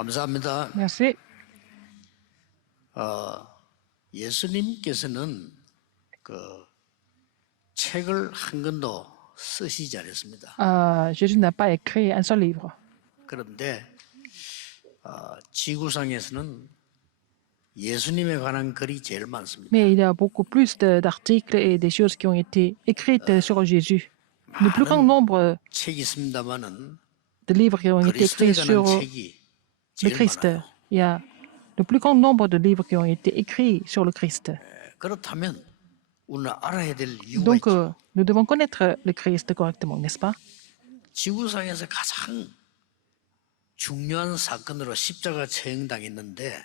감사합니다. Merci. 예수님께서는 그 책을 한 권도 쓰시지 않았습니다. Jésus n'a pas écrit un seul livre. 그런데 지구상에서는 예수님에 관한 글이 제일 많습니다. Mais il y a beaucoup plus d'articles et des choses qui ont été écrites sur Jésus. Le plus grand 많은 nombre 책이 있습니다만은 de livres qui ont été 그리스도에 écrits 관한 sur 책이 le 제일 Christ. 많아요. Il y a le plus grand nombre de livres qui ont été écrits sur le Christ. 그렇다면 우리는 알아야 될 이유가 Donc, 있죠. nous devons connaître le Christ correctement, n'est-ce pas? 지구상에서 가장 중요한 사건으로 십자가 처형당했는데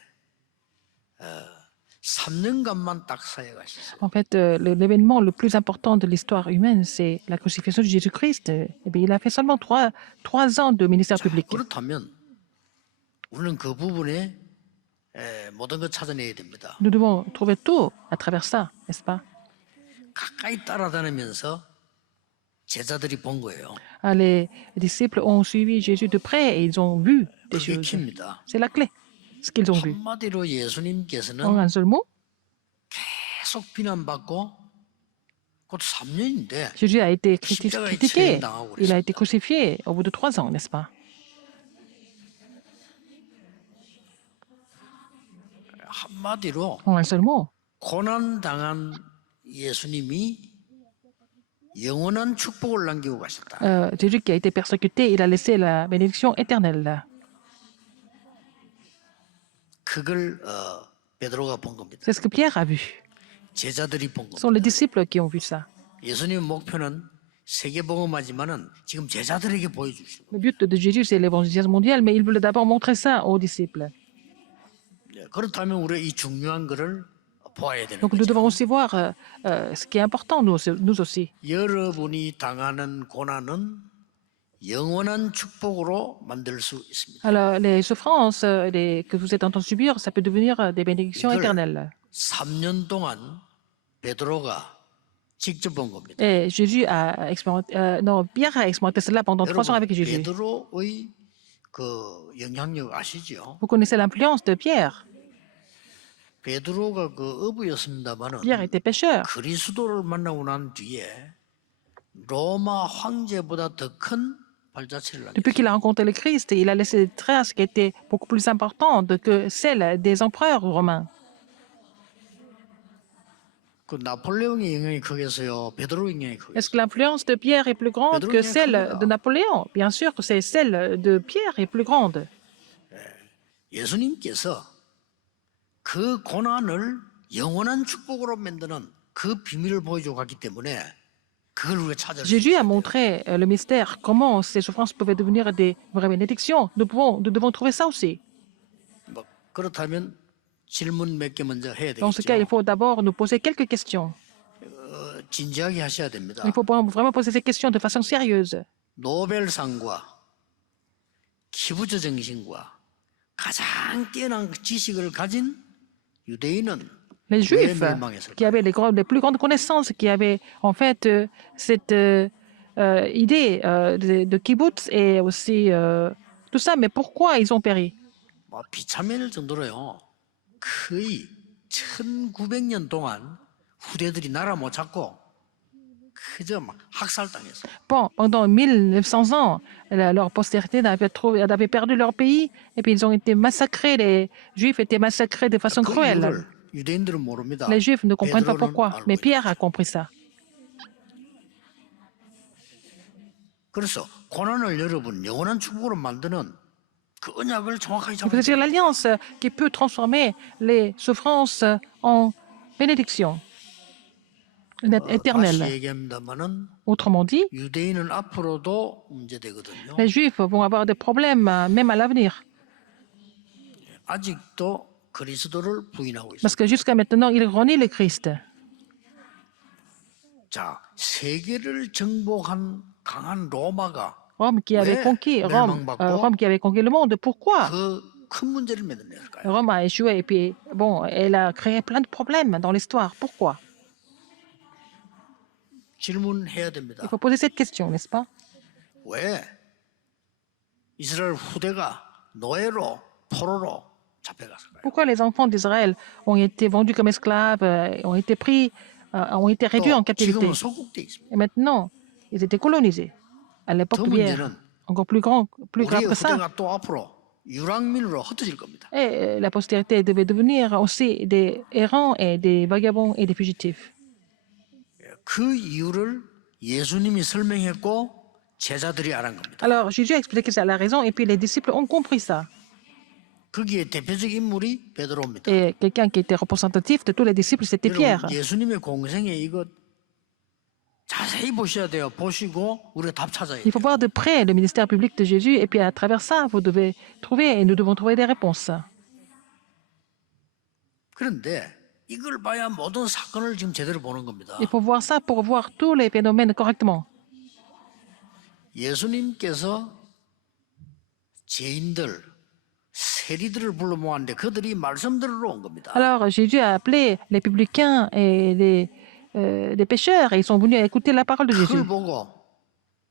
3년간만 딱 사해 가셨어요. En fait, l'événement le plus important de l'histoire humaine, c'est la crucifixion de Jésus-Christ. Eh bien, il a fait seulement trois ans de ministère public. 그렇다면 우리는 그 부분에 모든 걸 찾아내야 됩니다. Nous devons trouver tout à travers ça, n'est-ce pas? 가까이 따라다니면서 제자들이 본 거예요. Les disciples ont suivi Jésus de près et ils ont vu des 그게 choses. 키입니다. C'est la clé, ce qu'ils ont vu. 한마디로 En 예수님께서는 un seul mot, 계속 비난받고 그것도 3년인데 Jésus a été 십자가에 critiqué. 처형당하고 Il a été 그랬습니다. crucifié au bout de 3 ans, n'est-ce pas? 한마디로 En un seul mot, 고난당한 예수님이 영원한 축복을 남기고 가셨다. Jésus qui a été persécuté, il a laissé la bénédiction éternelle. 그걸 베드로가 본 겁니다. C'est ce que Pierre a vu. 제자들이 본 Ce 겁니다. sont les disciples qui ont vu ça. 예수님의 목표는 세계복음화지만은 지금 제자들에게 보여주시고 Le but de Jésus, c'est l'évangélisation mondiale, mais il voulait d'abord montrer ça aux disciples. 그렇다면 우리가 이 중요한 거를 보아야 되는 Donc nous 거죠. devons aussi voir ce qui est important, nous aussi. 여러분이 당하는 고난은 영원한 축복으로 만들 수 있습니다. Alors, les souffrances que vous êtes en train de subir, ça peut devenir des bénédictions éternelles. 3년 동안 베드로가 직접 본 겁니다. Et Jésus a expérimenté, non, Pierre a expérimenté cela pendant 3 ans avec Jésus. 베드로의 그 영향력 아시죠? Vous connaissez l'influence de Pierre. 베드로가 그 어부였습니다만은 Pierre était pêcheur. 그리스도를 만나고 난 뒤에 로마 황제보다 더 큰 발자취를 남겼어요. Depuis qu'il a rencontré le Christ, il a laissé des traces qui étaient beaucoup plus importantes que celles des empereurs romains. 그 나폴레옹의 영향이 크겠어요? 베드로의 영향이 크겠어요? Est-ce que l'influence de Pierre est plus grande que celle de Napoléon? Bien sûr que c'est celle de Pierre est plus grande. 예수님께서 그 고난을 영원한 축복으로 만드는 그 비밀을 보여주고 갔기 때문에 그걸 우리가 찾을 수 Jésus a 있어요. montré le mystère, comment ces souffrances pouvaient devenir des vraies bénédictions. Nous devons trouver ça aussi. 뭐 그렇다면 질문 몇 개 먼저 해야 Dans ce cas, il 되겠죠. faut d'abord nous poser quelques questions. 진지하게 하셔야 됩니다. Il faut vraiment poser ces questions de façon sérieuse. 노벨상과 기부자 정신과 가장 뛰어난 지식을 가진 유대인은 Les 왜 Juifs, 멸망했을까요? qui avaient les plus grandes connaissances, qui avaient en fait cette idée de kibbutz et aussi tout ça, mais pourquoi ils ont péri? 뭐 비참할 정도로요. 거의 1900년 동안 후대들이 나라 못 잡고 그저 막 학살당했어요. Bon, pendant 1900 ans, leur postérité avait perdu leur pays et puis ils ont été massacrés. Les Juifs étaient massacrés de façon 그 cruelle. 이유를 유대인들은 모릅니다. Les Juifs ne comprennent pas 베드로는 pourquoi, 알고 mais 있죠. Pierre a compris ça. 그래서 고난을 여러분 영원한 축복으로 만드는 그 언약을 정확하게 Il faut 잡아야 saisir 돼요. l'alliance qui peut transformer les souffrances en bénédiction 다시 éternelle. 얘기합니다만은 Autrement dit, 유대인은 앞으로도 문제되거든요. les Juifs vont avoir des problèmes même à l'avenir. 아직도 그리스도를 부인하고 있어요. Parce que jusqu'à maintenant, ils renient le Christ. 자, 세계를 정복한 강한 로마가 Rome qui avait 왜 conquis, 멸망받고 Rome qui avait conquis le monde, pourquoi 그 큰 문제를 만들었을까요? Rome a échoué et puis, bon, elle a créé plein de problèmes dans l'histoire. Pourquoi? 질문해야 됩니다. Il faut poser cette question, n'est-ce pas? 왜 이스라엘 후대가 노예로 포로로 잡혀갔을까요? Pourquoi les enfants d'Israël ont été vendus comme esclaves, ont été pris, ont été réduits en 또 지금은 captivité? 소국돼 있습니다. Et maintenant, ils étaient colonisés. À l'époque 더 de 문제는 Pierre, encore plus grand, plus grave 우리의 que ça. 후대가 또 앞으로 유랑민으로 흩어질 겁니다. Et la postérité devait devenir aussi des errants et des vagabonds et des fugitifs. 그 이유를 예수님이 설명했고 제자들이 알은 겁니다. Alors Jésus a expliqué ça à la raison et puis les disciples ont compris ça. 거기에 대표적 인물이 베드로입니다. Et quelqu'un qui était représentatif de tous les disciples, c'était Pierre. 여러분 예수님의 공생에 이거 자세히 보셔야 돼요. 보시고 우리가 답 찾아야 Il 돼요. faut voir de près le ministère public de Jésus et puis à travers ça, vous devez trouver et nous devons trouver des réponses. 그런데 이걸 봐야 모든 사건을 지금 제대로 보는 겁니다. Il faut voir ça pour voir tous les phénomènes correctement. 예수님께서 죄인들, 세리들을 불러 모았는데 그들이 말씀 들으러 온 겁니다. Alors Jésus a appelé les publicains et les pécheurs et ils sont venus à écouter la parole de Jésus. 그걸 보고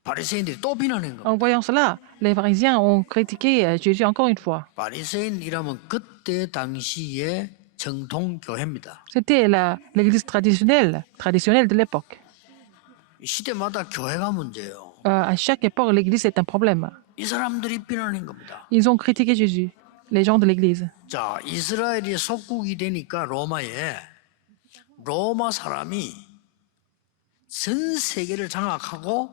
바리새인들이 또 비난한 겁니다. En voyant cela, les pharisiens ont critiqué Jésus encore une fois. 바리새인이라면 그때 당시의 정통 교회입니다. C'était l'église traditionnelle de l'époque. 시대마다 교회가 문제예요. À chaque époque, l'église est un problème. 이 사람들이 비난한 겁니다. Ils ont critiqué Jésus, les gens de l'église. 자, 이스라엘이 속국이 되니까 로마에 로마 사람이 전 세계를 장악하고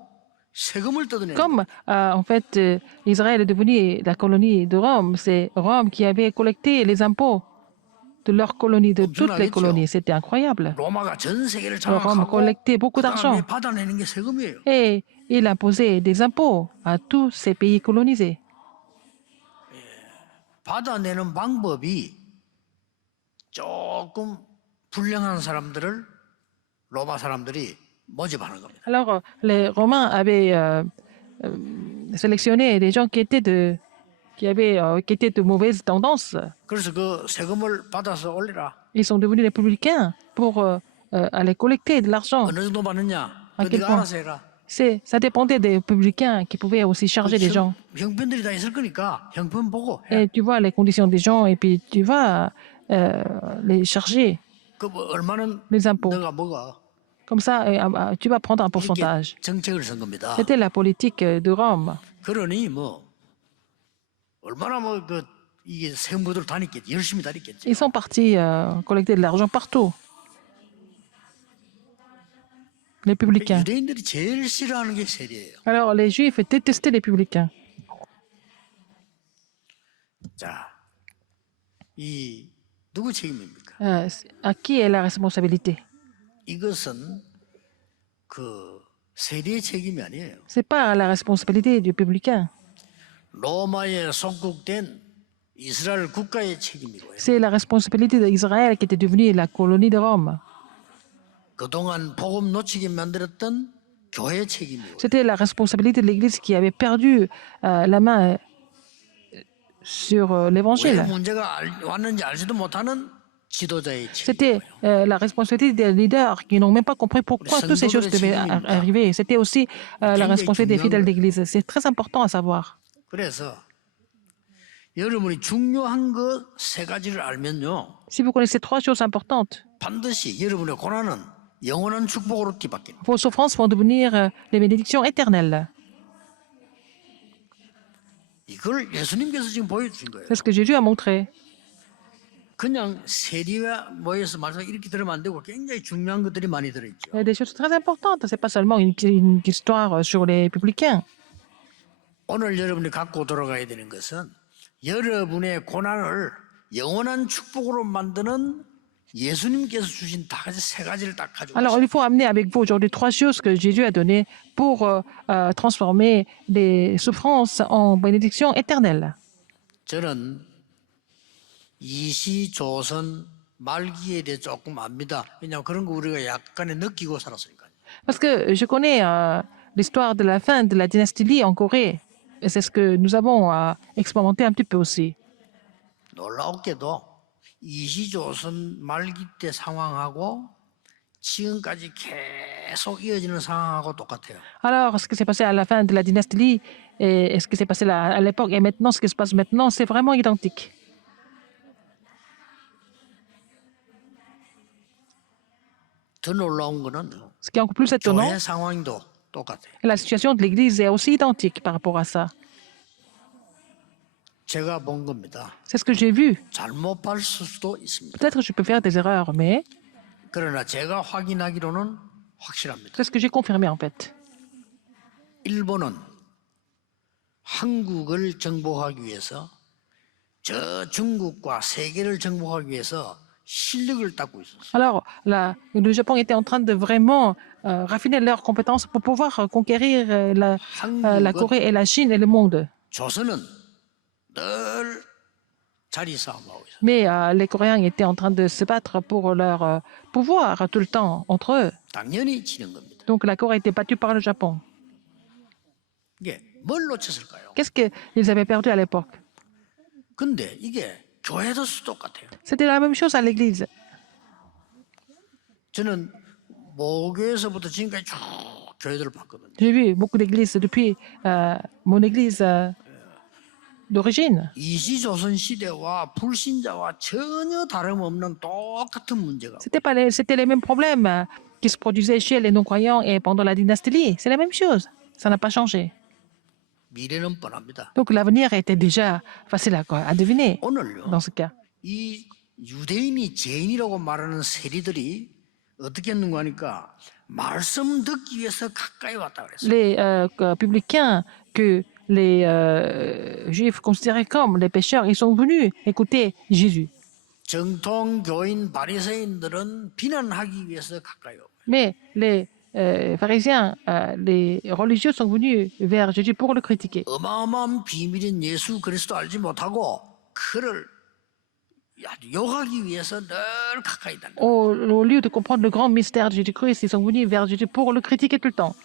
세금을 뜯어내는 Comme en fait Israël est devenu la colonie de Rome, c'est Rome qui avait collecté les impôts de leur colonie, de toutes les colonies. C'était incroyable. 로마가 전 세계를 Rome 장악하고 collectait beaucoup d'argent 그다음에 받아내는 게 세금이에요. et il imposait des impôts à tous ces pays colonisés. 받아내는 방법이 조금 불량한 사람들을 로마 사람들이 모집하는 겁니다. Alors les Romains avaient sélectionné des gens qui étaient de mauvaises tendances. 그래서 그 세금을 받아서 올리라. Ils sont devenus les publicains pour aller collecter de l'argent. 어느 정도 받느냐? À 그 quel 네가 point? 알아서 해라. Ça dépendait des publicains qui pouvaient aussi charger les gens. 형편들이 다 있을 거니까 형편 보고 해. Et tu vois les conditions des gens et puis tu vas les charger, 그뭐 얼마는 les impôts. 너가 먹어. Comme ça, tu vas prendre un 이게 pourcentage. 정책을 쓴 겁니다. C'était la politique de Rome. 그러니 뭐 얼마나 뭐 그 이게 세금부들 다녔겠지. 열심히 다녔겠지. Ils sont partis collecter de l'argent partout. Les publicains. 유대인들이 제일 싫어하는 게 세리예요. Alors, les Juifs détestaient les publicains. 자, 이 누구 책임입니까? À qui est la responsabilité? 이것은 그 세리의 책임이 아니에요. C'est pas la responsabilité du publicain. 로마에 속국된 이스라엘 국가의 책임이고요. C'est la responsabilité d'Israël qui était devenue la colonie de Rome. 그동안 복음 놓치게 만들었던 교회의 책임이고요. C'était la responsabilité de l'Église qui avait perdu la main sur 왜 l'Évangile. 문제가 왔는지 알지도 못하는 지도자의 C'était 책임이고요. la responsabilité des leaders qui n'ont même pas compris pourquoi toutes ces choses devaient arriver. C'était aussi la responsabilité des fidèles d'Église. C'est très important à savoir. 그래서 여러분이 중요한 것 세 가지를 알면요. Si vous connaissez trois choses importantes, 반드시 여러분의 고난은 영원한 축복으로 뒤바뀝니다. vos souffrances vont devenir les bénédictions éternelles. 이걸 예수님께서 지금 보여주신 거예요. C'est ce que Jésus a montré. 그냥 세리와 모여서 말씀 이렇게 들으면 안 되고 굉장히 중요한 것들이 많이 들어있죠. Il y a des choses très importantes. C'est pas seulement une histoire sur les publicains. 오늘 여러분이 갖고 돌아가야 되는 것은 여러분의 고난을 영원한 축복으로 만드는 예수님께서 주신 다 같이 세 가지를 딱 가지고 Alors, 계세요. il faut amener avec vous aujourd'hui trois choses que Jésus a données pour transformer les souffrances en bénédictions éternelles. 저는 이시조선 말기에 대해 조금 압니다. 왜냐하면 그런 거 우리가 약간의 느끼고 살았으니까요. Parce que je connais l'histoire de la fin de la dynastie Li en Corée. Et c'est ce que nous avons expérimenté un petit peu aussi. 놀라웠게도 이시조선 말기 때 상황하고 지금까지 계속 이어지는 상황하고 똑같아요. Alors, ce qui s'est passé à la fin de la dynastie Li et ce qui s'est passé à l'époque et maintenant, ce qui se passe maintenant, c'est vraiment identique. 더 놀라운 거는 Ce qui est encore plus étonnant, 교회 상황도 똑같아요. la situation de l'Église est aussi identique par rapport à ça. 제가 본 겁니다. C'est ce que j'ai vu. 잘못 봤을 수도 있습니다. Peut-être que je peux faire des erreurs, mais 그러나 제가 확인하기로는 확실합니다. c'est ce que j'ai confirmé en fait. 일본은 한국을 정복하기 위해서 저 중국과 세계를 정복하기 위해서 실력을 닦고 있었어요. Alors, le Japon était en train de vraiment raffiner leurs compétences pour pouvoir conquérir la 한국은 Corée et la Chine et le monde. 조선은 늘 자리 싸움하고 있어요. Mais les Coréens étaient en train de se battre pour leur pouvoir tout le temps entre eux. 당연히 지는 겁니다. Donc la Corée était battue par le Japon. 이게 뭘 놓쳤을까요? Qu'est-ce qu'ils avaient perdu à l'époque? 근데 이게 교회도 똑같아요. C'était la même chose à l'Église. 저는 모교에서부터 지금까지 쭉 교회들을 봤거든요. J'ai vu beaucoup d'églises depuis mon église d'origine. 이시조선 시대와 불신자와 전혀 다름없는 똑같은 문제가 C'était les mêmes problèmes qui se produisaient chez les non-croyants et pendant la dynastie Li. C'est la même chose. Ça n'a pas changé. 미래는 뻔합니다. Donc l'avenir était déjà facile à deviner 오늘요. dans ce cas. 이 유대인이 죄인이라고 말하는 세리들이 어떻게 했는가 하니까 말씀 듣기 위해서 가까이 왔다 그랬어요. Les publicains que les juifs considéraient comme les pécheurs, ils sont venus écouter Jésus. 정통 교인 바리새인들은 비난하기 위해서 가까이 오고 Mais les pharisiens, les religieux sont venus vers Jésus pour le critiquer. 어마어마한 비밀인 예수 그리스도 알지 못하고 그를 아주 욕하기 위해서 늘 가까이 다닌다. Au lieu de comprendre le grand mystère de Jésus-Christ, ils sont venus vers Jésus pour le critiquer tout le temps.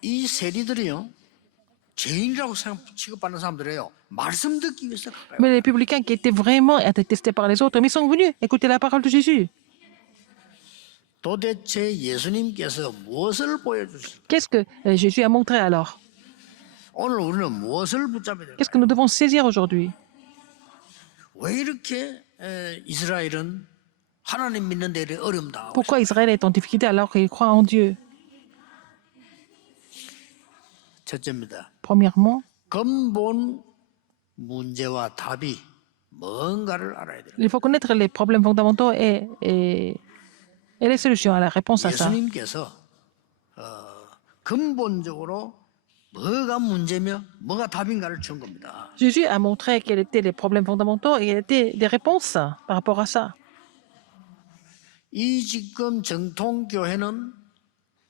이 세리들이요 죄인이라고 취급받는 사람들이에요. 말씀 듣기 위해서 가까이. Mais les publicains qui étaient vraiment détestés par les autres, mais ils sont venus écouter la parole de Jésus. 도대체 예수님께서 무엇을 보여주셨어요? Qu'est-ce que Jésus a montré alors? 오늘 우리는 무엇을 붙잡아야 될까요? Qu'est-ce que nous devons saisir aujourd'hui? 왜 이렇게 이스라엘은 하나님 믿는 데 어려움다. Pourquoi Israël est en difficulté alors qu'il croit en Dieu? 첫째입니다. Premièrement, 근본 문제와 답이 뭔가를 알아야 돼요. il faut connaître les problèmes fondamentaux et les solutions à la réponse à ça. 예수님께서 근본적으로 뭐가 문제며 뭐가 답인가를 준 겁니다. Jésus a montré quels étaient les problèmes fondamentaux et quelles étaient des réponses par rapport à ça. 이 지금 정통 교회는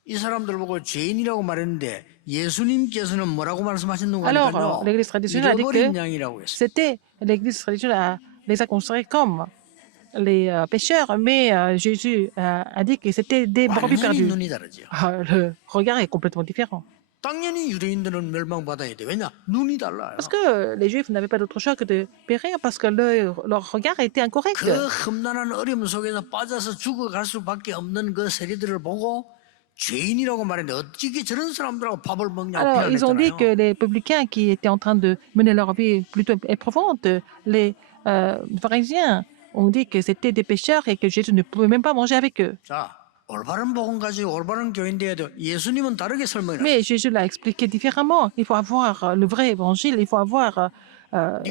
이 사람들 보고 죄인이라고 말했는데 예수님께서는 뭐라고 말씀하셨는가 Alors, 하니까요. l'Église traditionnelle a dit 잃어버린 que 양이라고 했어요. c'était l'Église traditionnelle les a considérés comme les pécheurs, mais Jésus a dit que c'était des brebis 완전히 perdues. 눈이 다르죠. Le regard est complètement différent. 당연히 유대인들은 멸망받아야 돼. 왜냐? 눈이 달라요. Parce que les Juifs n'avaient pas d'autre choix que de périr parce que leur regard était incorrect. 그 험난한 어려움 속에서 빠져서 죽어갈 수밖에 없는 그 세리들을 보고 죄인이라고 말했는데 어떻게 저런 사람들하고 밥을 먹냐고 Alors, ils ont dit que 비난했잖아요. les publicains qui étaient en train de mener leur vie plutôt éprouvante, les pharisiens ont dit que c'était des pécheurs et que Jésus ne pouvait même pas manger avec eux. 자, 올바른 복음 가지고 올바른 교인 돼야 돼. 예수님은 다르게 설명해요. Mais Jésus l'a expliqué différemment. Il faut avoir le vrai évangile, il faut avoir la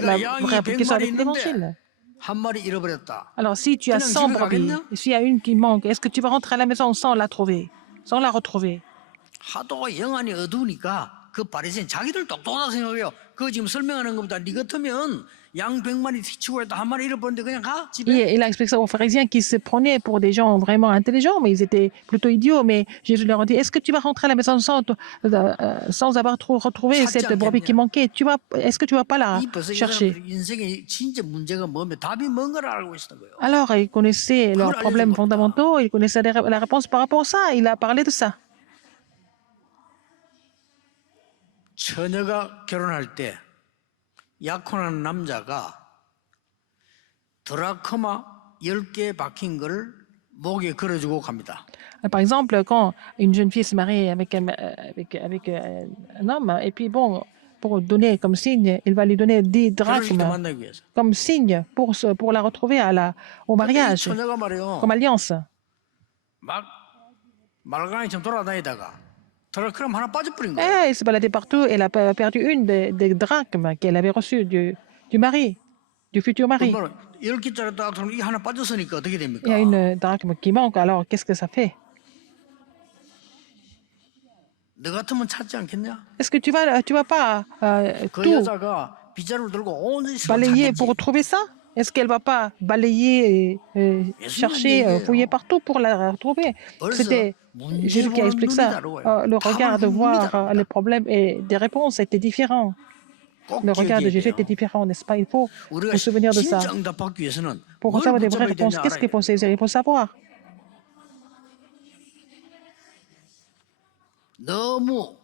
vraie application avec l'évangile. 한 마리 잃어버렸다. Alors, si tu as 그냥 100 집에 brebis, 가겠냐? et s'il y a une qui manque, est-ce que tu vas rentrer à la maison sans la trouver, sans la retrouver? 하도 영안이 어두우니까 그 바리새인 자기들 똑똑하다 생각해요. 그거 지금 설명하는 것보다 네 같으면 양 100마리 뒤치고 했다 한 마리 잃어버렸는데 그냥 가 집에. Il a expliqué ça aux pharisiens qui se prenaient pour des gens vraiment intelligents, mais ils étaient plutôt idiots. Mais Jésus leur a dit, est-ce que tu vas rentrer à la maison sans avoir retrouvé cette brebis qui manquait? Est-ce que tu vas pas la 이 벌써 이 chercher? 사람들이 인생의 진짜 문제가 뭐면 답이 뭔가를 알고 있었던 거예요. Alors, ils connaissaient leurs problèmes fondamentaux, ils connaissaient la réponse par rapport à ça. Il a parlé de ça. 처녀가 결혼할 때 약혼한 남자가 드라크마 10개 박힌 걸 목에 걸어주고 갑니다. Par exemple, quand une jeune fille se marie avec un homme, et puis bon, pour donner comme signe, il va lui donner 10 결혼식 때 drachmes 만나기 위해서. comme signe pour la retrouver au 근데 이 mariage, 처녀가 말이요. comme alliance. 막 말강이처럼 돌아다니다가 드라크럼 하나 빠져버린 거예요. Et elle se baladait partout, elle a perdu une des drachmes qu'elle avait reçues du mari, du futur mari. 그러면 10개짜리 딱 들으면 이 하나 빠졌으니까 어떻게 Il y a 됩니까? une drachme qui manque, alors qu'est-ce que ça fait? 너 같으면 찾지 않겠냐? Est-ce que tu vas pas 그 tout 여자가 빗자루를 들고 온전히 balayer 찾든지. pour trouver ça? Est-ce qu'elle va pas balayer, chercher, fouiller partout pour la retrouver? C'était Jésus qui explique ça. Le regard de voir les problèmes et des réponses était différent. 꼭 Le regard de 기억해야 Jésus 돼요. était différent, n'est-ce pas? Il faut 우리가 se souvenir de ça. 진짜 응답받기 위해서는 Pour 뭘 recevoir des vraies 붙잡아야 réponses, 되냐 qu'est-ce qu'il 알아야 faut 돼요. saisir? Il faut savoir. 너무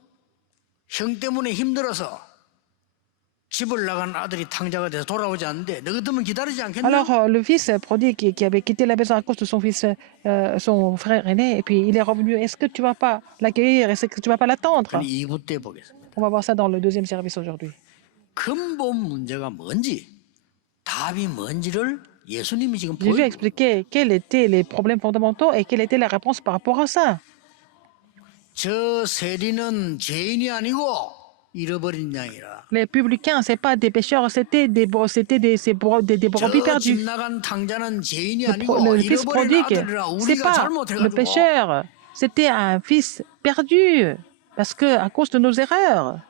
형 때문에 힘들어서 집을 나간 아들이 탕자가 돼서 돌아오지 않는데 너 같으면 기다리지 않겠냐? Alors, le fils prodigue qui avait quitté la maison à cause de son fils, son frère aîné, et puis il est revenu. Est-ce que tu vas pas l'accueillir? Est-ce que tu vas pas l'attendre? 그럼 2부 때 보겠습니다. On va voir ça dans le deuxième service aujourd'hui. 근본 문제가 뭔지 답이 뭔지를 예수님이 지금 Jésus a 보여주고 expliqué quels étaient les problèmes fondamentaux et quelle était la réponse par rapport à ça. 저 세리는 죄인이 아니고 잃어버린 양이라. Les publicains, c'est pas des pécheurs, c'était des brebis 저 perdues. 집 나간 탕자는 죄인이 Le, 아니고 le fils 잃어버린 prodigue, 아들이라 c'est 우리가 pas le 잘못해가지고 pécheur, c'était un fils perdu. Parce que à cause de nos erreurs,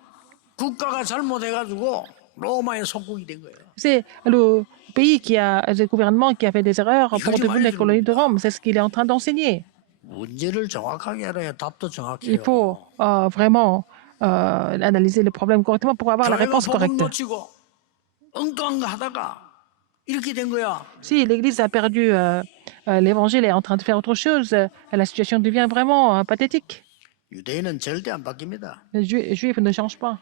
국가가 잘못해가지고 로마의 속국이 된 거예요. c'est le pays le gouvernement qui a fait des erreurs pour devenir colonie de Rome. C'est ce qu'il est en train d'enseigner. 문제를 정확하게 알아야 답도 Il 정확해요. faut vraiment analyser le problème correctement pour avoir la 교회가 réponse 복음 correcte. 놓치고 엉뚱한 거 하다가 이렇게 된 거야. Si l'Église a perdu l'Évangile et est en train de faire autre chose, la situation devient vraiment pathétique. 유대인은 절대 안 바뀝니다. Les Juifs ne changent pas.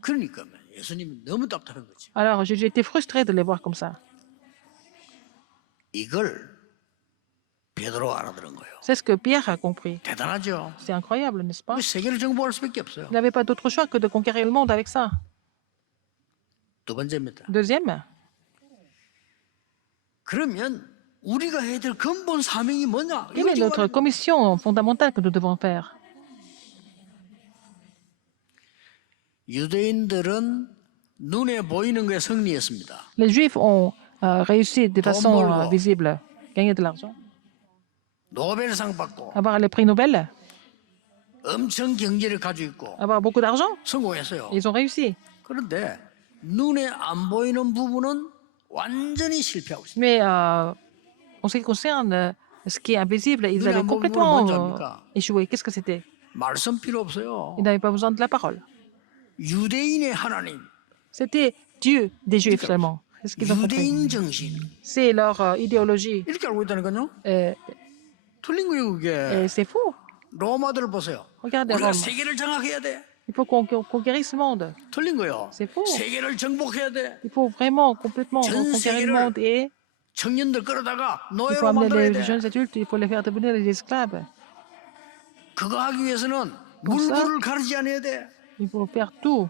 그러니까 예수님이 너무 답답한 거지. Alors j'ai été frustré de les voir comme ça. 이걸 베드로가 알아들은 거예요. C'est ce que Pierre a compris. 대단하죠. C'est incroyable, n'est-ce pas? 그 세계를 정복할 수밖에 없어요. Il n'avait pas d'autre choix que de conquérir le monde avec ça. 두 번째입니다. Deuxième, 그러면 우리가 해야 될 근본 사명이 뭐냐? quelle est notre commission fondamentale que nous devons faire? 유대인들은 눈에 보이는 거에 승리했습니다. Les Juifs ont réussi de façon visible, gagner de l'argent, 노벨상 받고 avoir le prix Nobel, 엄청 경제를 가지고 있고 avoir beaucoup d'argent. 성공했어요. Ils ont réussi. 그런데 눈에 안 보이는 부분은 완전히 실패하고 있습니다. Mais en ce qui concerne ce qui est invisible, ils Nous avaient avons complètement besoin de échoué. Qu'est-ce que c'était? 말씀 필요 없어요. Ils n'avaient pas besoin de la parole. 유대인의 하나님, C'était Dieu des Juifs seulement. C'est ce qu'ils ont compris. 유대인 정신 C'est leur idéologie. 이렇게 알고 있다니까요. Et 틀린 거예요 그게. c'est faux. 로마들을 보세요. Regardez 우리가 Rome. 세계를 장악해야 돼. Il faut qu'on conquérisse le monde. 틀린 거예요. C'est faux. 세계를 정복해야 돼. Il faut vraiment complètement 전 conquérir le 세계를 monde et 청년들 끌어다가 il faut 노예로 amener 만들어야 les 돼. jeunes adultes, il faut les faire devenir des esclaves. 그거 하기 위해서는 Comme ça. 물불을 가리지 않아야 돼. Il faut faire tout.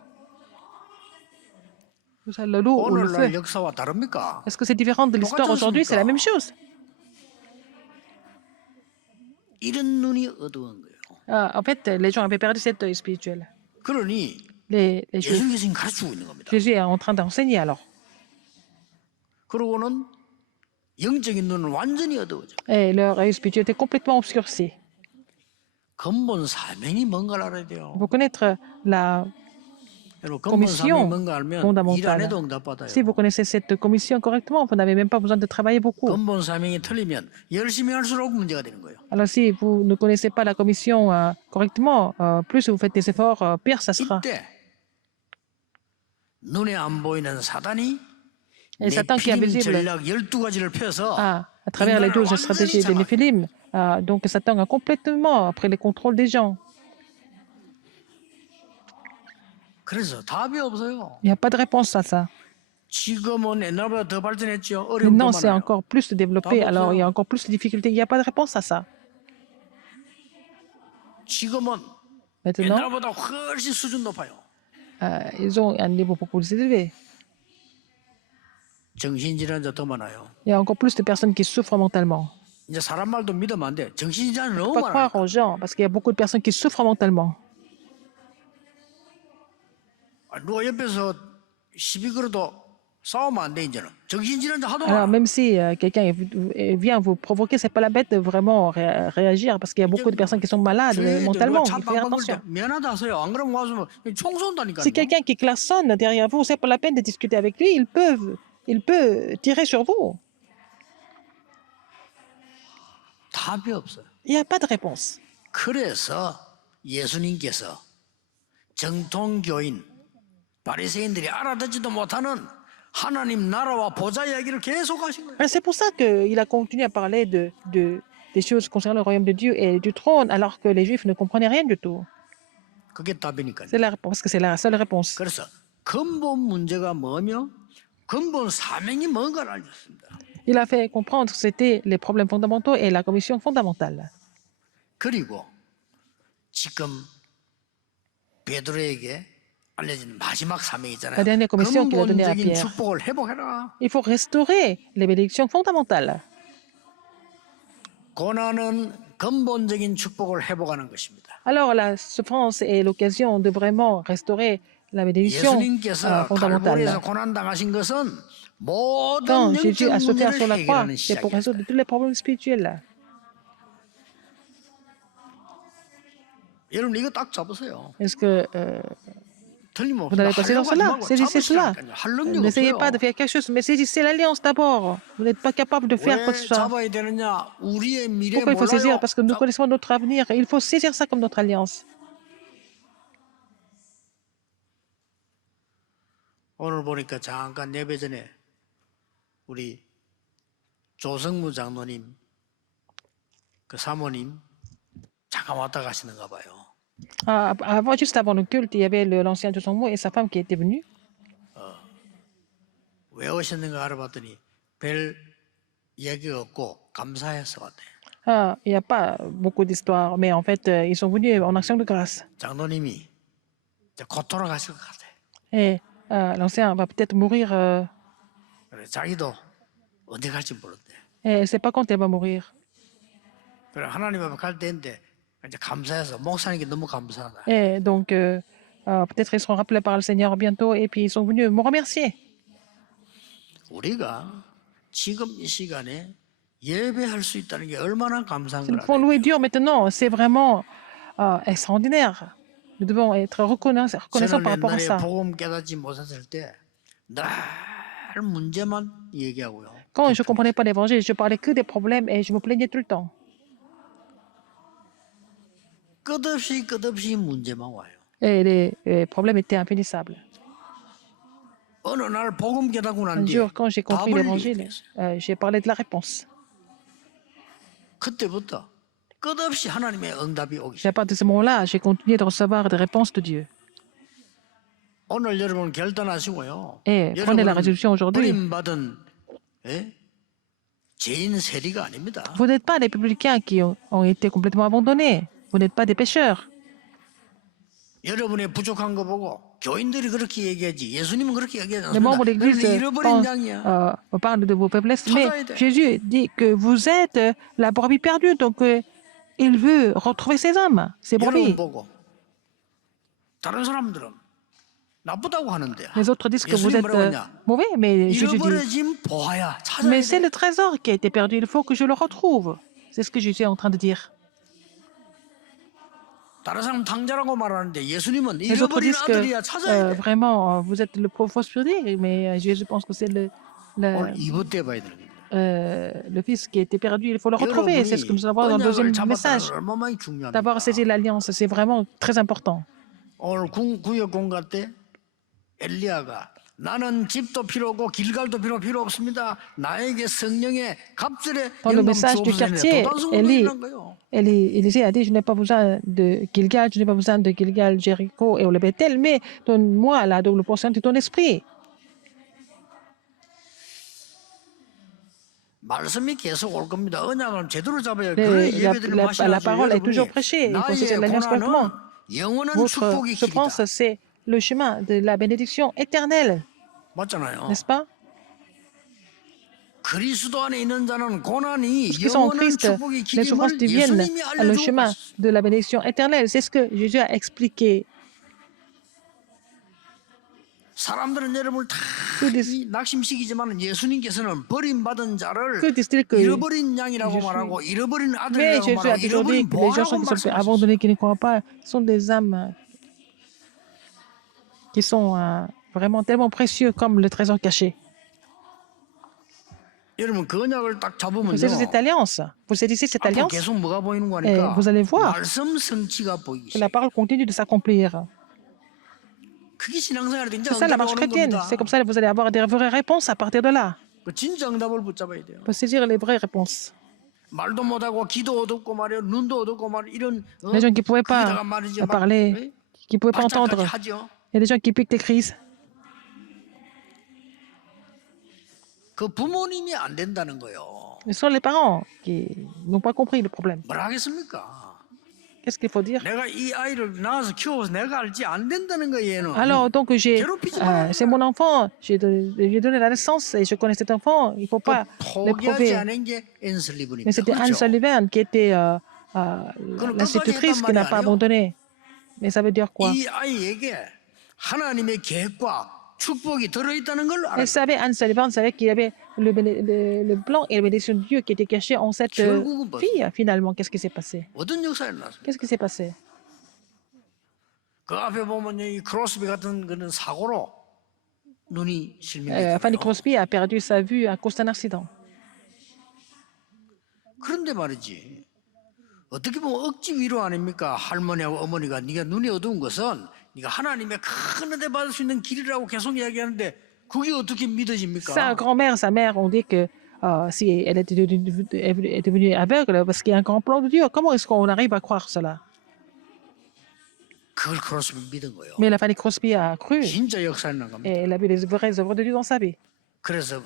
Tout ça, le loup ou le feu. 오늘날 역사와 다릅니까? Est-ce que c'est différent de l'histoire aujourd'hui? C'est la même chose. 이런 눈이 어두운 거예요. En fait, les gens avaient perdu cette œil spirituel. 그러니 Les Juifs. 예수님이 지금 가르치고 있는 겁니다. Jésus est en train d'enseigner alors. 그러고는 영적인 눈은 완전히 어두워져. Et leur œil spirituel était complètement obscurci. 근본 사명이 뭔가를 알아야 돼요. Il faut connaître la 여러분 근본 사명이 commission 뭔가 알면 일 안 fondamentale. 해도 응답받아요. Si vous connaissez cette commission correctement, vous n'avez même pas besoin de travailler beaucoup. 근본 사명이 틀리면 열심히 할수록 문제가 되는 거예요. Alors si vous ne connaissez pas la commission correctement, plus vous faites des efforts, pire ça sera. 이때 눈에 안 보이는 사단이 Et Satan qui est 네피림 invisible 전략 12가지를 펴서 à travers les 12 stratégies des Néphilim, donc Satan a complètement pris le contrôle des gens. 그래서 답이 없어요. Il n'y a pas de réponse à ça. 지금은 옛날보다 더 발전했죠. 어려움도 Maintenant, c'est 많아요. encore plus développé, alors il y a encore plus de difficultés. Il n'y a pas de réponse à ça. 지금은 Maintenant, 옛날보다 훨씬 수준 높아요. ils ont un niveau beaucoup plus élevé. 정신질환자 더 많아요. Il y a encore plus de personnes qui souffrent mentalement. 이제 사람 말도 믿으면 안 돼. 정신질환이 Il ne 너무 faut pas croire 많아요. aux gens parce qu'il y a beaucoup de personnes qui souffrent mentalement. 누가 옆에서 시비 걸어도 싸우면 안 돼, 이제는. 정신질환자 하도 Alors, 많아. même si quelqu'un vient vous provoquer, c'est pas la bête de vraiment réagir parce qu'il y a beaucoup de personnes qui sont malades mentalement. 차 Il faut faire 빵빵 걸때 attention. 미안하다 하세요. 안 그러면 와서 총 쏜다니까요. Si quelqu'un qui klaxonne derrière vous, c'est pas la peine de discuter avec lui. Il peut tirer sur vous. 답이 없어요. Il n'y a pas de réponse. 그래서 예수님께서 정통교인 바리새인들이 알아듣지도 못하는 하나님 나라와 보좌 이야기를 계속 하신 거예요. Et c'est pour ça qu'il a continué à parler des choses concernant le royaume de Dieu et du trône, alors que les Juifs ne comprenaient rien du tout. 그게 답이니까요. C'est la réponse, parce que c'est la seule réponse. 그래서 근본 문제가 뭐며 근본 사명이 뭔가를 알려줬습니다. Il a fait comprendre que c'était les problèmes fondamentaux et la commission fondamentale. 그리고 지금 베드로에게 알려진 마지막 사명이 있잖아요. La dernière commission qu'il a donnée à 근본적인 Pierre. 축복을 회복해라. Il faut restaurer les bénédictions fondamentales. 고난은 근본적인 축복을 회복하는 것입니다. Alors la souffrance est l'occasion de vraiment restaurer la bénédiction 예수님께서 fondamentale. 갈보리에서 고난 당하신 것은 모든 Quand Jésus 영적 a souffert 문제를 sur la croix, 해결하는 c'est pour 시작이었어요. résoudre tous les problèmes spirituels. 여러분 이거 딱 잡으세요. Est-ce que 틀림없어요. vous n'allez passer dans 하려고 하지 cela? 말고 Saisissez cela. 잡으시라니까요. 할 능력 N'essayez 없어요. pas de faire quelque chose, mais saisissez l'alliance d'abord. Vous n'êtes pas capable de faire quoi que 왜 ce soit. 잡아야 되느냐? 우리의 미래 Pourquoi il faut saisir? 몰라요. Parce que nous connaissons notre avenir. Il faut saisir ça comme notre alliance. 오늘 보니까 잠깐 예배 전에 우리 조성무 장로님 그 사모님 잠깐 왔다 가시는가 봐요. Avant, juste avant le culte, il y avait l'ancien de son mot et sa femme qui était venue. 왜 오셨는가 알아봤더니 별 얘기가 없고 감사해서 왔대. Il n'y a pas beaucoup d'histoires, mais en fait, ils sont venus en action de grâce. 장로님이 이제 곧 돌아가실 것 같아. Et l'ancien va peut-être mourir. 그래 자기도 어디 갈지 모른대. Et elle ne sait pas quand elle va mourir. 그래 하나님 앞에 갈 때인데 이제 감사해서 목사님께 너무 감사하다. Et donc, peut-être ils seront rappelés par le Seigneur bientôt et puis ils sont venus me remercier. 우리가 지금 이 시간에 예배할 수 있다는 게 얼마나 감사한 Nous 걸 pouvons 알아요. louer Dieu maintenant. C'est vraiment extraordinaire. Nous devons être reconnaissants par 저는 rapport à 옛날에 ça. 복음 깨닫지 못했을 때 늘 문제만 얘기하고요. Quand je ne comprenais pas l'évangile, je parlais que des problèmes et je me plaignais tout le temps. 끝없이 문제만 와요. Et les problèmes étaient impénissables. 어느 날 복음 깨닫고 Un 난 뒤에 jour, quand j'ai compris 답을 l'évangile, 얘기했어요. j'ai parlé de la réponse. 그때부터 끝없이 하나님의 응답이 오기 Et à partir de ce moment-là, j'ai continué de recevoir des réponses de Dieu. 오늘 여러분 결단하시고요. 예, prenez la résolution aujourd'hui. 버림받은 죄인 세리가 아닙니다. Vous n'êtes pas des publicains qui ont été complètement abandonnés. Vous n'êtes pas des pécheurs. 여러분의 부족한 거 보고 교인들이 그렇게 얘기하지 예수님은 그렇게 얘기하지 Les membres de 않습니다. l'Église 너희는 잃어버린 양이야. parlent de vos faiblesses, mais 찾아야 돼. Jésus dit que vous êtes la brebis perdue, donc il veut retrouver ses âmes, ses 여러분 brebis. 보고 다른 사람들은 나쁘다고 하는데 Les autres disent que vous 예수님 êtes 뭐라고 했냐? mauvais, mais Jésus dit, 잃어버려진 보아야 찾아야 mais c'est 돼. le trésor qui a été perdu, il faut que je le retrouve. C'est ce que Jésus est en train de dire. 다른 사람 당자라고 말하는데 예수님은 Les autres 잃어버린 disent que 아들이야 찾아야 돼. vraiment, vous êtes le pauvre spirituel, mais Jésus pense que c'est 오늘 2부 때 봐야 됩니다. le fils qui a été perdu, il faut le retrouver. C'est ce que nous allons voir dans le deuxième 언약을 message. 잡았다는 얼마나 중요합니까? D'avoir saisi l'alliance, c'est vraiment très important. 오늘 구역 공가 때 엘리야가 나는 집도 필요 없고 길갈도 필요 없습니다. 나에게 성령의 갑절의 Dans le 영감 message du 주옵소서. quartier, 도단성으로 일어난 거예요. Élisée a dit, je n'ai pas besoin de Gilgal, je n'ai pas besoin de Gilgal, Jéricho et le Bethel, mais donne-moi la double portion de ton esprit. 말씀이 계속 올 겁니다. 언약을 제대로 잡아야 Le- 그래 la, 예배드리는 la- 맛이 la 나죠. parole est toujours 여러분이 prêchée. Il faut saisir 나의 l'alliance correctement. 고난은 영원한 Votre 축복의 souffrance, 길이다. c'est le chemin de la bénédiction éternelle, 맞잖아요. n'est-ce pas? 그리스도 안에 있는 자는 고난이 Ceux qui sont en 영원한 Christ, 축복의 les souffrances 길임을 deviennent 예수님이 le 알려주고 chemin 가셨어요. de la bénédiction éternelle. C'est ce que Jésus a expliqué. 사람들은 여러분을 다 Que dis- 이 낙심시키지만 예수님께서는 버림받은 자를 Que disent-ils que 잃어버린 양이라고 Jésus- 말하고 잃어버린 Mais 아들이라고 Jésus a 말하고 toujours dit 잃어버린 que les gens 보아라고 qui sont 말씀하셨어요. abandonnés, qui ne croient pas, sont des âmes qui sont vraiment tellement précieux comme le trésor caché. 여러분 그 언약을 딱 잡으면요. Vous saisissez cette alliance. Vous saisissez cette 앞으로 alliance, 계속 뭐가 보이는 거니까 vous allez voir 말씀 성취가 보이기 que la 시작해요. parole continue de s'accomplir. 그게 신앙생활이 진짜 C'est ça la 응답이 marche 오는 chrétienne. 겁니다. C'est comme ça que vous allez avoir des vraies réponses à partir de là. 그 진짜 응답을 붙잡아야 돼요. Il faut saisir les vraies réponses. 말도 못하고 기도 어둡고 말이야 눈도 어둡고 말이야 이런 Les gens qui ne pouvaient pas 거기다가 말이지 막, parler, qui ne pouvaient pas 발작까지 entendre. 하죠. Il y a des gens qui piquent des crises. 그 부모님이 안 된다는 거요. Ce sont les parents qui n'ont pas compris le problème. 뭐라 하겠습니까? Qu'est-ce qu'il faut dire? 내가 이 아이를 낳아서 키워서 내가 알지 안 된다는 거 얘는. Alors, donc, c'est mon enfant, j'ai donné la naissance et je connais cet enfant, il ne faut 그 pas 포기하지 l'éprouver. 않은 게 앤슬리븐입니다. Mais c'était Anne Sullivan qui était l'institutrice qui n'a pas abandonné. Mais ça veut dire quoi? 이 아이에게 하나님의 계획과 축복이 들어있다는 걸 Elle 알았어요. savait, Anne Sullivan savait qu'il y avait le plan et la bénédiction de Dieu qui était caché en cette fille. Finalement, qu'est-ce qui s'est passé? 어떤 역사가 일어났습니까? Qu'est-ce qui s'est passé? 그 앞에 보면 이 크로스비 같은 그런 사고로 눈이 실명했어요. Fanny Crosby a perdu sa vue à cause d'un accident. 그런데 말이지 어떻게 보면 억지 위로 아닙니까? 할머니하고 어머니가 네가 눈이 어두운 것은 네가 하나님의 큰 은혜 받을 수 있는 길이라고 계속 이야기하는데 그게 어떻게 믿어집니까? Sa grand-mère, sa mère ont dit que si elle est devenue aveugle parce qu'il y a un grand plan de Dieu, comment est-ce qu'on arrive à croire cela? 그걸 크로스비 믿은 거예요. Mais la Fanny Crosby a cru et 진짜 역사 있는 겁니다. elle a vu les vraies œuvres de Dieu dans sa vie. 그래서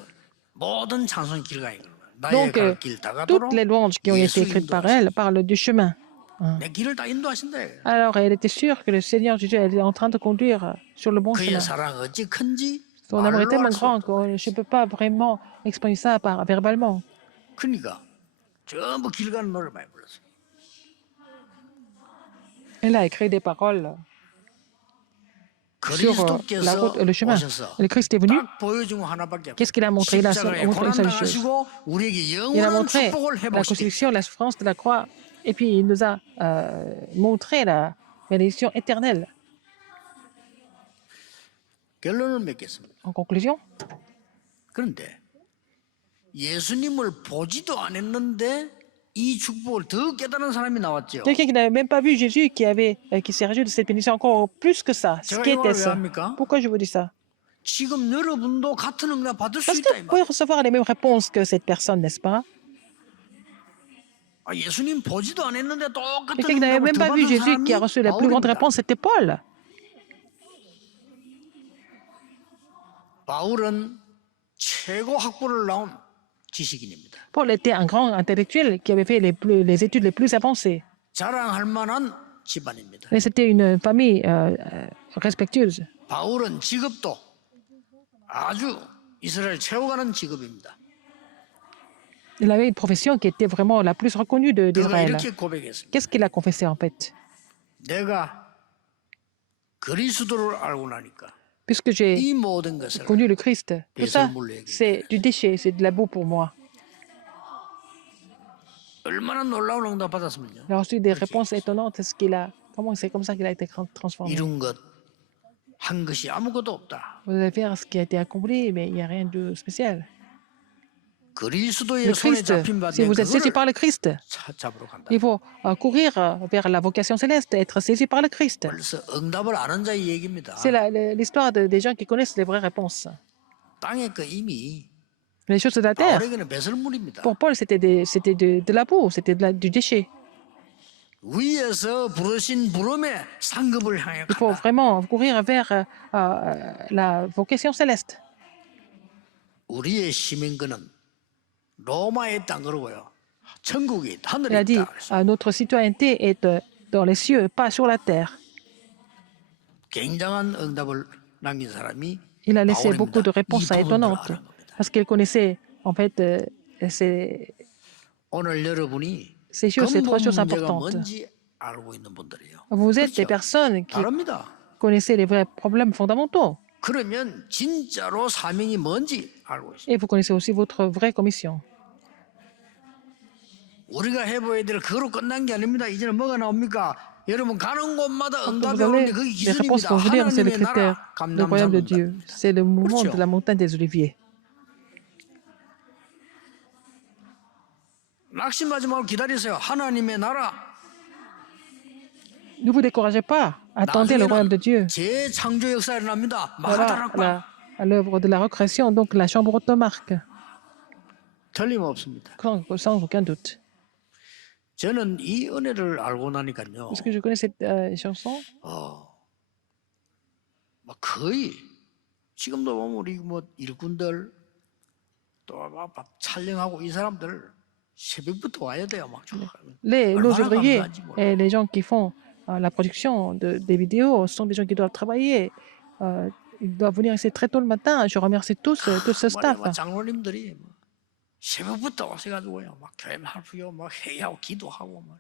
모든 찬송 길가에 나의 Donc, 갈 길 다 가도록 toutes les louanges qui ont été écrites par elle parlent du chemin. 내 길을 다 인도하신다. Alors, elle était sûre que le Seigneur Jésus elle est en train de conduire sur le bon chemin. 그의 사랑 어찌 큰지 Son amour est 말로 tellement 할 수 grand 없다. que je ne peux pas vraiment exprimer ça verbalement. 그러니까 전부 길 가는 노래 많이 불렀어요. Elle a écrit des paroles sur la 그리스도께서 route, le chemin. 오셔서 Le Christ est venu. 딱 보여준 거 하나밖에 없어요. Qu'est-ce qu'il a montré? Il a 십자가에 montré une 고난 seule chose. 당하시고 우리에게 Il a 영원한 montré 축복을 la 회복시키고 crucifixion, la souffrance de la croix, et puis il nous a montré la bénédiction éternelle. 결론을 맺겠습니다. En conclusion, 그런데 예수님을 보지도 않았는데 이 축복을 더 깨달은 사람이 나왔죠. quelqu'un qui n'avait même pas vu Jésus, qui s'est réjoui de cette bénédiction encore plus que ça. 제가 Qui 이걸 왜 était-ce? 합니까? Pourquoi je vous dis ça? 지금 여러분도 같은 응답 받을 수 Parce 있다 que 이 vous pouvez 말이에요. recevoir les mêmes réponses que cette personne, n'est-ce pas? 아, 예수님 보지도 않았는데 똑같은 Quelqu'un qui n'avait 응답을 même 더 pas vu 받은 Jésus, 사람이 qui a reçu la plus grande 바울입니다. réponse, c'était Paul. 바울은 최고 학부를 나온 지식인입니다. Paul était un grand intellectuel qui avait fait les études les plus avancées. 자랑할 만한 집안입니다. Et c'était une famille respectueuse. 바울은 직업도 아주 이스라엘 최고가는 직업입니다. Il avait une profession qui était vraiment la plus reconnue 그가 d'Israël. 이렇게 고백했습니다. Qu'est-ce qu'il a confessé en fait? 내가 그리스도를 알고 나니까 Puisque j'ai 이 모든 것을 connu le Christ, tout ça, c'est du déchet, c'est de la boue pour moi. 얼마나 놀라운 응답 받았습니까? Il a reçu des réponses étonnantes. Comment c'est comme ça qu'il a été transformé? 이룬 것, 한 것이 아무것도 없다. Vous allez faire ce qui a été accompli, mais il n'y a rien de spécial. 그리스도의 Le 손에 Christ, 잡힌 si vous êtes saisi par le Christ, 잡으러 간다. il faut courir vers la vocation céleste, être saisi par le Christ. 벌써 응답을 아는 자의 얘기입니다. C'est l'histoire des gens qui connaissent les vraies réponses. 땅의 거 이미 Les choses de la terre, 바울에게는 배설물입니다. pour Paul, c'était de la boue, c'était du déchet. 위에서 부르신 부름의 상급을 향해 Il faut 간다. vraiment courir vers la vocation céleste. 우리의 시민권은 로마에 있다 그러고요. 천국에 있다, Il 하늘에 a dit, 있다 그랬어요. notre citoyenneté est dans les cieux, pas sur la terre. 굉장한 응답을 남긴 사람이 Il a laissé beaucoup 바울입니다. de 이 réponses 부분들을 étonnantes 아는 겁니다. parce qu'il connaissait en fait 오늘 여러분이 ces choses, ces trois 근본 choses 문제가 importantes. 뭔지 알고 있는 분들이에요. Vous êtes des 그렇죠? personnes qui 다릅니다. connaissez les vrais problèmes fondamentaux 그러면 진짜로 사명이 뭔지 알고 있어요. et vous connaissez aussi votre vraie commission. 우리가 해봐야 될 그거로 끝난 게 아닙니다. 이제는 뭐가 나옵니까? 여러분 가는 곳마다 Vous 응답이 allez, 오는데 그게 les réponses 기준입니다. vont venir, c'est le 하나님의 critère, 나라 le royaume de 감남산입니다. Dieu. C'est le mouvement 그렇죠. de la montagne des Oliviers. 낙심하지 말고 기다리세요. 하나님의 나라. Ne vous découragez pas. Attendez le royaume de Dieu. 재창조 역사 일어납니다. Voilà, 마하다락방. à l'œuvre de la recréation, donc la chambre automarque, 틀림없습니다. sans aucun doute. 저는 이 은혜를 알고 나니까요. Parce que je connais cette chanson, 막 거의 지금도 보면 우리 뭐 일꾼들 또 막 촬영하고 이 사람들 새벽부터 와야 돼요. 막 nos 얼마나 ouvriers 감사한지 몰라요. et les gens qui font la production des vidéos sont des gens qui doivent travailler. Ils doivent venir ici très tôt le matin. Je remercie tous, tout ce staff. 막 장로님들이 뭐 새벽부터 와서가지고요. 막 교회 말고요, 막 회의하고 기도하고 막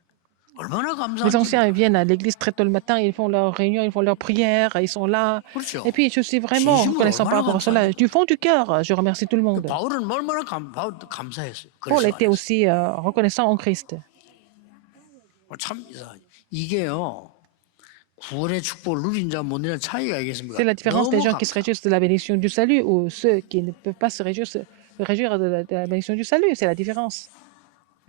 얼마나 Les 감사한지. anciens ils viennent à l'église très tôt le matin, ils font leurs réunions, ils font leurs prières, ils sont là. 그렇죠. Et puis je suis vraiment 진심으로 reconnaissant par rapport à cela. Du fond du cœur, je remercie tout le monde. 바울은 얼마나 바울도 감사했어요. Paul 그래서 était aussi reconnaissant en Christ. 참 이상하죠. 이게요. 구원의 축복을 누린 자 못 누리는 차이가 있겠습니까? C'est la différence des 너무 gens qui se réjouissent de la bénédiction du salut ou ceux qui ne peuvent pas se réjouir de la bénédiction du salut. C'est la différence.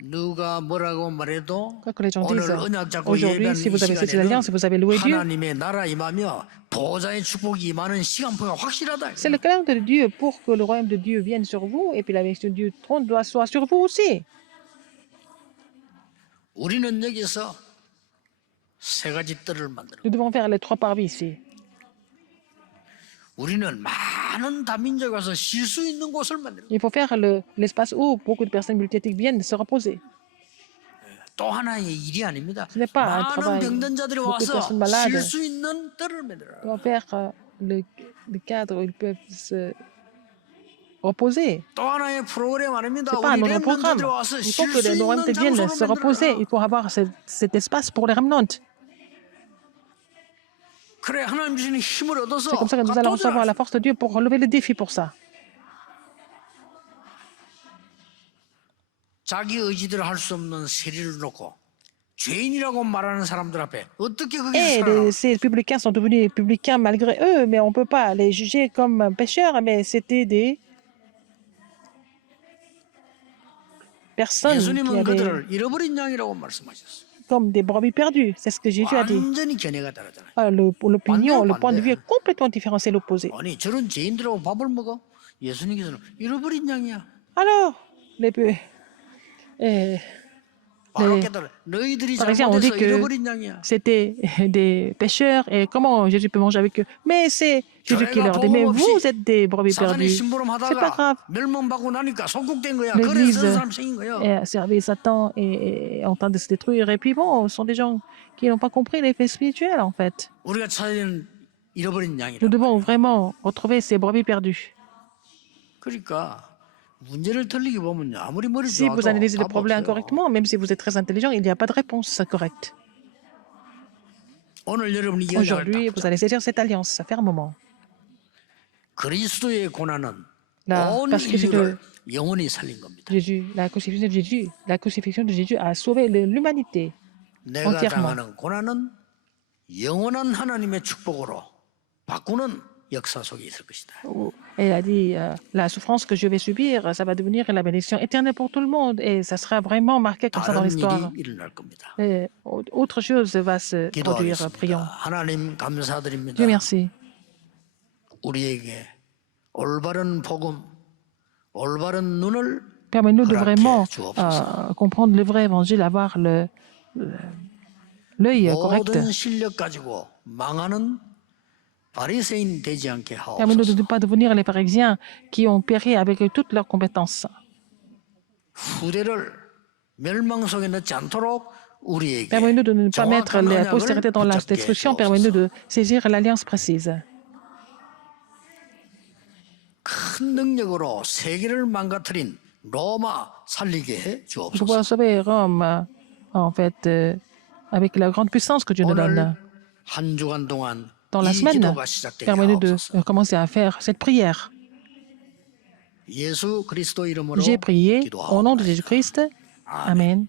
누가 뭐라고 말해도 Quoi que les gens 오늘 disent, 언약 잡고 aujourd'hui, 예배하는 si 이 vous avez cette 시간에는 alliance, si vous avez loué Dieu, 하나님의 나라 임하며 보좌의 축복이 임하는 시간표가 확실하다. c'est le calendrier de Dieu pour que le royaume de Dieu vienne sur vous et puis la bénédiction du trône soit sur vous aussi. 우리는 여기서 세 가지 뜰을 만들어. Nous devons faire les trois parvis ici. 우리는 많은 다민족 와서 쉴 수 있는 곳을 만들어. Il faut faire l'espace où beaucoup de personnes multiethniques viennent se reposer. 또 하나의 일이 아닙니다. Ce n'est pas un 많은 travail. 병든자들이 Beaucoup de 와서 personnes malades. 쉴 수 있는 뜰을 만들어. On va faire le cadre où ils peuvent se reposer. 또 하나의 프로그램 아닙니다. Ce n'est pas un 우리 autre programme. 렘넌트들이 와서 Il faut 쉴 que 수 les 있는 remnants viennent se 장소를 reposer. 만들어. Il faut avoir cet espace pour les remnants. 그래 하나님 주시는 힘을 얻어서 C'est comme ça que nous allons recevoir la 도전할 force de Dieu pour relever le défi pour ça. 자기 의지대로 할 수 없는 세리를 놓고 죄인이라고 말하는 사람들 앞에 어떻게 거기서 Et 살아? ces publicains sont devenus publicains malgré eux, mais on ne peut pas les juger comme pécheurs, mais c'était des personnes qui 예수님은 avaient 그들을 잃어버린 양이라고 말씀하셨어요. comme des brebis perdues. C'est ce que Jésus a dit. 완전히 견해가 다르잖아요. L'opinion, le point de vue 반대야. est complètement différent, c'est l'opposé. 아니 저런 죄인들하고 밥을 먹어? 예수님께서는 잃어버린 양이야. Alors, eh, 바로 네. 깨달아. 너희들이 Pharisiens ont dit 잘못해서 que 잃어버린 양이야. c'était des pécheurs et comment Jésus peut manger avec eux. Mais c'est Jésus qui leur dit, mais vous êtes des brebis 사단의 perdues. 심부름 C'est pas grave. 하다가 멸망받고 나니까 속국된 거야. L'Église 그래서 사람 생긴 거야. est servi Satan et est en train de se détruire. Et puis bon, ce sont des gens qui n'ont pas compris l'effet spirituel en fait. 우리가 찾아야 잃어버린 양이라. Nous devons vraiment retrouver ces brebis perdues. 그러니까 문제를 틀리게 보면 아무리 머리 Si 좋아도 vous analysez le 답 problème 없어요. correctement, même si vous êtes très intelligent, il n'y a pas de réponse correcte. 오늘 여러분이 이 연약을 Aujourd'hui, 딱 vous allez saisir cette alliance fermement. 그리스도의 고난은 La 온 persécution de 인류를 영원히 살린 겁니다. Jésus, la crucifixion de Jésus a sauvé l'humanité. 내가 entièrement. 당하는 고난은 영원한 하나님의 축복으로 바꾸는 역사 속에 있을 것이다. Elle a dit, la souffrance que je vais subir, ça va devenir la bénédiction éternelle pour tout le monde et ça sera vraiment marqué comme ça dans 다른 l'histoire. 일이 일어날 겁니다. Et autre chose va se produire, 기도하겠습니다. prions. 하나님 감사드립니다. Dieu merci. 우리에게 올바른 복음, 올바른 눈을 Permets-nous de vraiment 주옵소서. comprendre le vrai évangile, avoir l'œil correct. 모든 실력 가지고 망하는 바리새인 되지 않게 Permets-nous de 하옵소서. ne pas devenir les pharisiens qui ont péri avec toutes leurs compétences. 후대를 멸망 속에 넣지 않도록 우리에게 Permets-nous de ne pas mettre 정확한 la 언약을 postérité dans la 붙잡게 destruction. Permets-nous 주옵소서. de saisir l'alliance précise. 큰 능력으로 세계를 망가뜨린 로마 살리게 해 Pour 주옵소서. pouvoir sauver Rome, en fait, avec la grande puissance que Dieu nous donne. 오늘 한 주간 동안 Dans la 이 semaine, 기도가 시작되게 permets-nous de 하옵소서. commencer à faire cette prière. 예수 그리스도 이름으로 J'ai prié au nom de 기도하옵나이다. Jésus-Christ. 아멘. Amen.